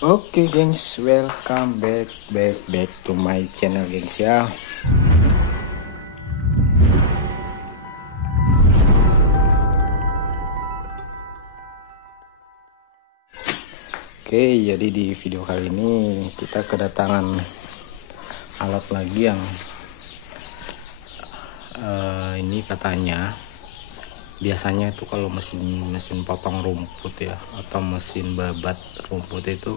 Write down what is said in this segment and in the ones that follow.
Oke gengs, welcome back to my channel gengs ya. Oke, jadi di video kali ini kita kedatangan alat lagi yang ini katanya biasanya itu kalau mesin potong rumput ya, atau mesin babat rumput itu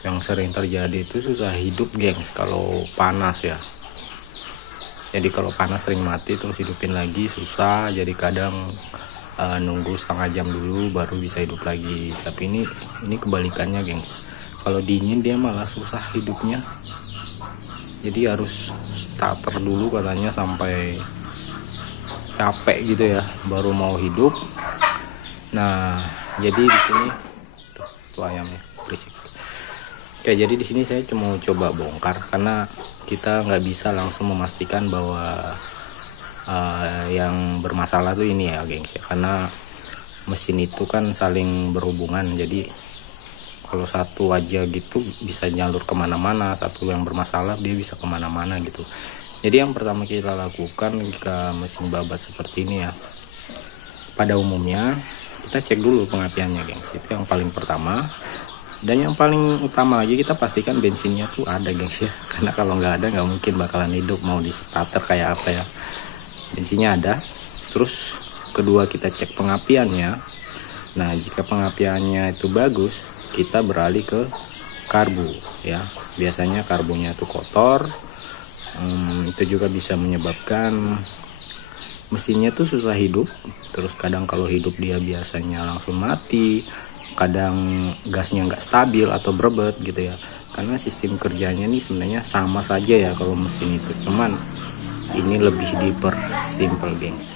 yang sering terjadi itu susah hidup gengs kalau panas ya. Jadi kalau panas sering mati, terus hidupin lagi susah, jadi kadang nunggu setengah jam dulu baru bisa hidup lagi. Tapi ini kebalikannya gengs, kalau dingin dia malah susah hidupnya, jadi harus starter dulu katanya sampai capek gitu ya baru mau hidup. Nah jadi di sini tuh ayamnya berisik. Ya jadi di sini saya cuma coba bongkar karena kita nggak bisa langsung memastikan bahwa yang bermasalah tuh ini ya gengs ya, karena mesin itu kan saling berhubungan. Jadi kalau satu aja gitu bisa jalur kemana-mana, satu yang bermasalah dia bisa kemana-mana gitu. Jadi yang pertama kita lakukan jika mesin babat seperti ini ya, pada umumnya kita cek dulu pengapiannya gengs, itu yang paling pertama. Dan yang paling utama lagi kita pastikan bensinnya tuh ada gengs ya, karena kalau nggak ada nggak mungkin bakalan hidup, mau di starter kayak apa ya. Bensinnya ada. Terus kedua kita cek pengapiannya. Nah jika pengapiannya itu bagus, kita beralih ke karbu ya. Biasanya karbunya tuh kotor. Itu juga bisa menyebabkan mesinnya tuh susah hidup. Terus kadang kalau hidup dia biasanya langsung mati, kadang gasnya nggak stabil atau berebet gitu ya. Karena sistem kerjanya nih sebenarnya sama saja ya kalau mesin itu, cuman ini lebih dipersimpel gengs.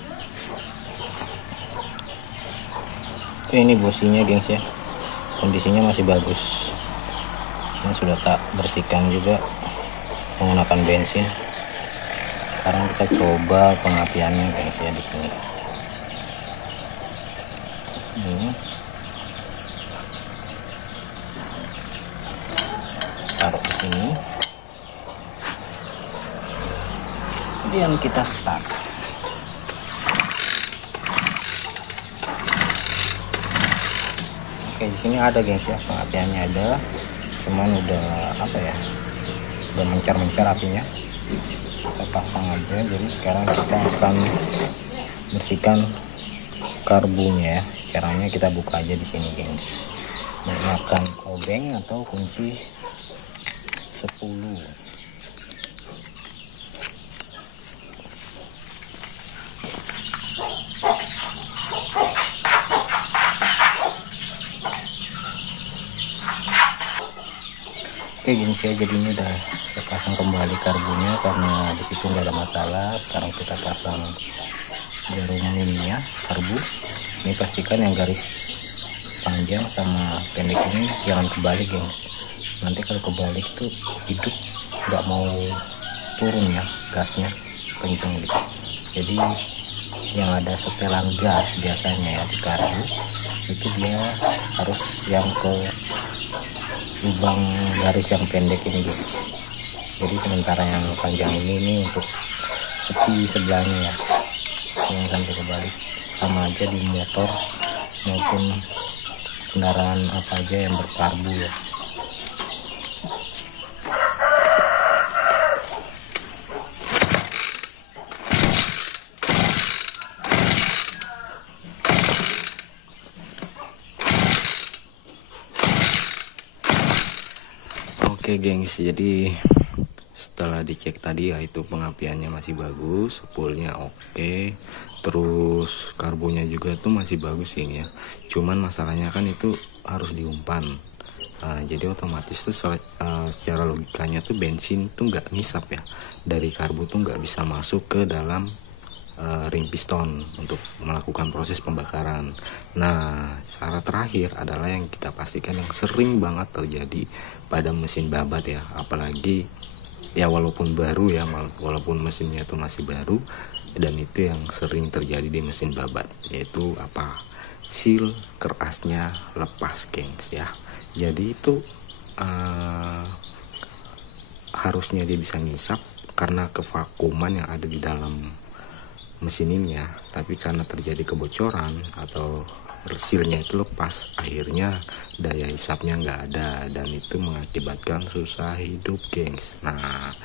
Ini businya gengs ya, kondisinya masih bagus. Ini sudah tak bersihkan juga menggunakan bensin. Sekarang kita coba pengapiannya guys ya di sini. Ini taruh di sini. Kemudian kita start. Oke, di sini ada guys ya, pengapiannya ada. Cuman udah apa ya? Udah mencar-mencar apinya. Kita pasang aja. Jadi sekarang kita akan bersihkan karbunya ya. Caranya kita buka aja di sini gengs, menggunakan obeng atau kunci 10. Oke gengs ya, jadi ini udah saya pasang kembali karbunya karena disitu nggak ada masalah. Sekarang kita pasang jarum minnya karbu. Ini pastikan yang garis panjang sama pendek ini jangan kebalik gengs. Nanti kalau kebalik tuh hidup nggak mau turun ya, gasnya kenceng gitu. Jadi yang ada setelan gas biasanya ya di karbu itu dia harus yang ke lubang garis yang pendek ini guys. Jadi sementara yang panjang ini untuk sepi sebelahnya ya, yang sampai kebalik. Sama aja di motor maupun kendaraan apa aja yang berkarbu ya. Oke gengs, jadi setelah dicek tadi ya, itu pengapiannya masih bagus, spoolnya oke, terus karbunya juga tuh masih bagus ini ya. Cuman masalahnya kan itu harus diumpan. Jadi otomatis tuh secara logikanya tuh bensin tuh nggak ngisap ya, dari karbu tuh nggak bisa masuk ke dalam ring piston untuk melakukan proses pembakaran. Nah, syarat terakhir adalah yang kita pastikan yang sering banget terjadi pada mesin babat ya, apalagi ya walaupun baru ya, walaupun mesinnya itu masih baru, dan itu yang sering terjadi di mesin babat, yaitu apa? Seal kerasnya lepas gengs ya. Jadi itu uh, harusnya dia bisa ngisap karena kevakuman yang ada di dalam mesin ini ya, tapi karena terjadi kebocoran atau silnya itu lepas, akhirnya daya hisapnya nggak ada dan itu mengakibatkan susah hidup gengs. Nah,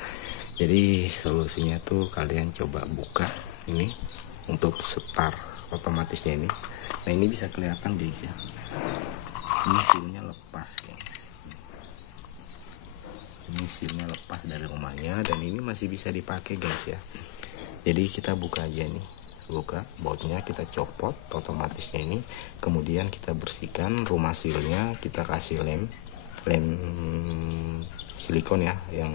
jadi solusinya tuh kalian coba buka ini untuk start otomatisnya ini. Nah, ini bisa kelihatan gengs ya, ini silnya lepas gengs, ini silnya lepas dari rumahnya dan ini masih bisa dipakai guys ya. Jadi kita buka aja nih, buka bautnya, kita copot otomatisnya ini, kemudian kita bersihkan rumah silnya, kita kasih lem silikon ya, yang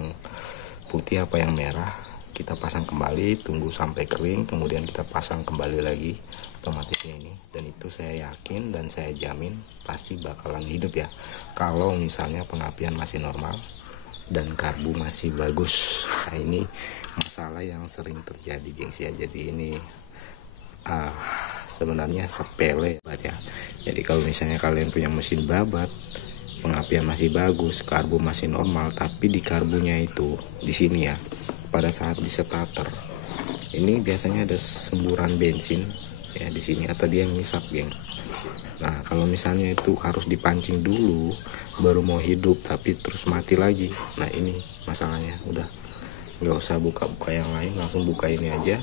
putih apa yang merah, kita pasang kembali, tunggu sampai kering, kemudian kita pasang kembali lagi otomatisnya ini. Dan itu saya yakin dan saya jamin pasti bakalan hidup ya, kalau misalnya pengapian masih normal dan karbu masih bagus. Nah, ini masalah yang sering terjadi gengs ya. Jadi ini sebenarnya sepele ya. Jadi kalau misalnya kalian punya mesin babat, pengapian masih bagus, karbu masih normal, tapi di karbunya itu di sini ya, pada saat di starter ini biasanya ada semburan bensin ya di sini, atau dia ngisap geng. Nah, kalau misalnya itu harus dipancing dulu baru mau hidup, tapi terus mati lagi. Nah, ini masalahnya. Udah nggak usah buka-buka yang lain, langsung buka ini aja.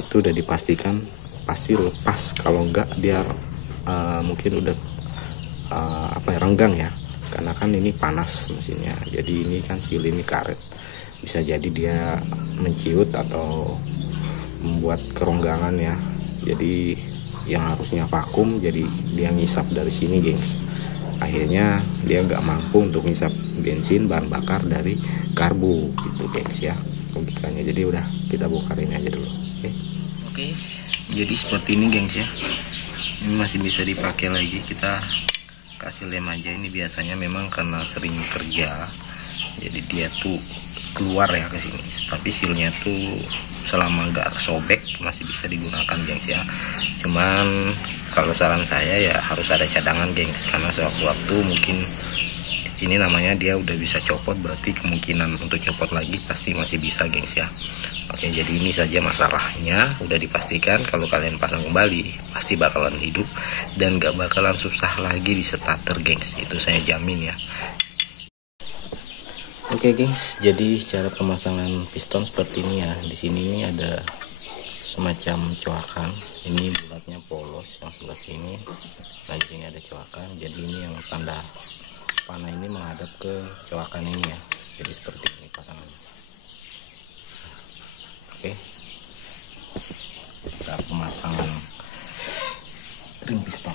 Itu udah dipastikan pasti lepas. Kalau enggak dia mungkin udah renggang ya, karena kan ini panas mesinnya. Jadi ini kan sil ini karet, bisa jadi dia menciut atau membuat keronggangan ya. Jadi yang harusnya vakum jadi dia ngisap dari sini gengs. Akhirnya dia nggak mampu untuk ngisap bensin bahan bakar dari karbu gitu gengs ya logikanya. Jadi udah kita bongkar ini aja dulu. Oke. Jadi seperti ini gengs ya, ini masih bisa dipakai lagi, kita kasih lem aja. Ini biasanya memang karena sering kerja jadi dia tuh keluar ya ke sini, tapi silnya tuh selama nggak sobek masih bisa digunakan gengs ya. Cuman kalau saran saya ya harus ada cadangan gengs, karena sewaktu-waktu mungkin ini namanya dia udah bisa copot, berarti kemungkinan untuk copot lagi pasti masih bisa gengs ya. Oke, jadi ini saja masalahnya, udah dipastikan kalau kalian pasang kembali pasti bakalan hidup dan gak bakalan susah lagi di starter gengs, itu saya jamin ya. Oke gengs, jadi cara pemasangan piston seperti ini ya. Di sini ini ada semacam coakan, ini bulatnya polos yang sebelah sini. Nah, di sini ada coakan, jadi ini yang tanda panah ini menghadap ke coakan ini ya. Jadi seperti ini pasangannya. Oke, kita pemasangan ring piston.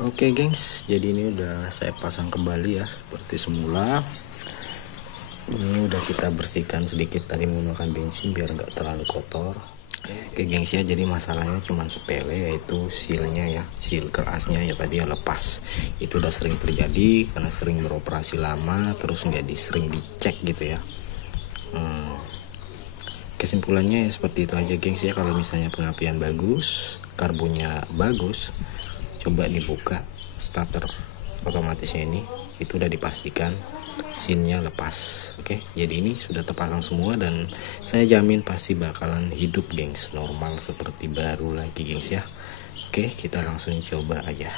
Oke gengs, jadi ini udah saya pasang kembali ya seperti semula. Ini udah kita bersihkan sedikit tadi menggunakan bensin biar nggak terlalu kotor. Oke gengs ya, jadi masalahnya cuma sepele, yaitu silnya ya, sil kerasnya ya tadi ya lepas. Itu udah sering terjadi karena sering beroperasi lama, terus sering dicek gitu ya. Kesimpulannya ya seperti itu aja gengs ya. Kalau misalnya pengapian bagus, karbunya bagus, coba dibuka starter otomatisnya ini, itu udah dipastikan sinnya lepas. Oke, jadi ini sudah terpasang semua dan saya jamin pasti bakalan hidup gengs, normal seperti baru lagi gengs ya. Oke, kita langsung coba aja.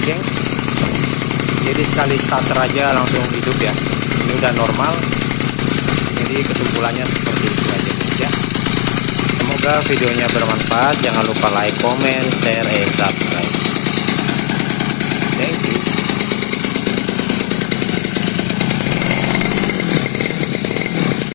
nih gengs, jadi sekali starter aja langsung hidup ya. Ini udah normal, jadi kesimpulannya seperti itu aja guys ya. Semoga videonya bermanfaat. Jangan lupa like, comment, share, and subscribe.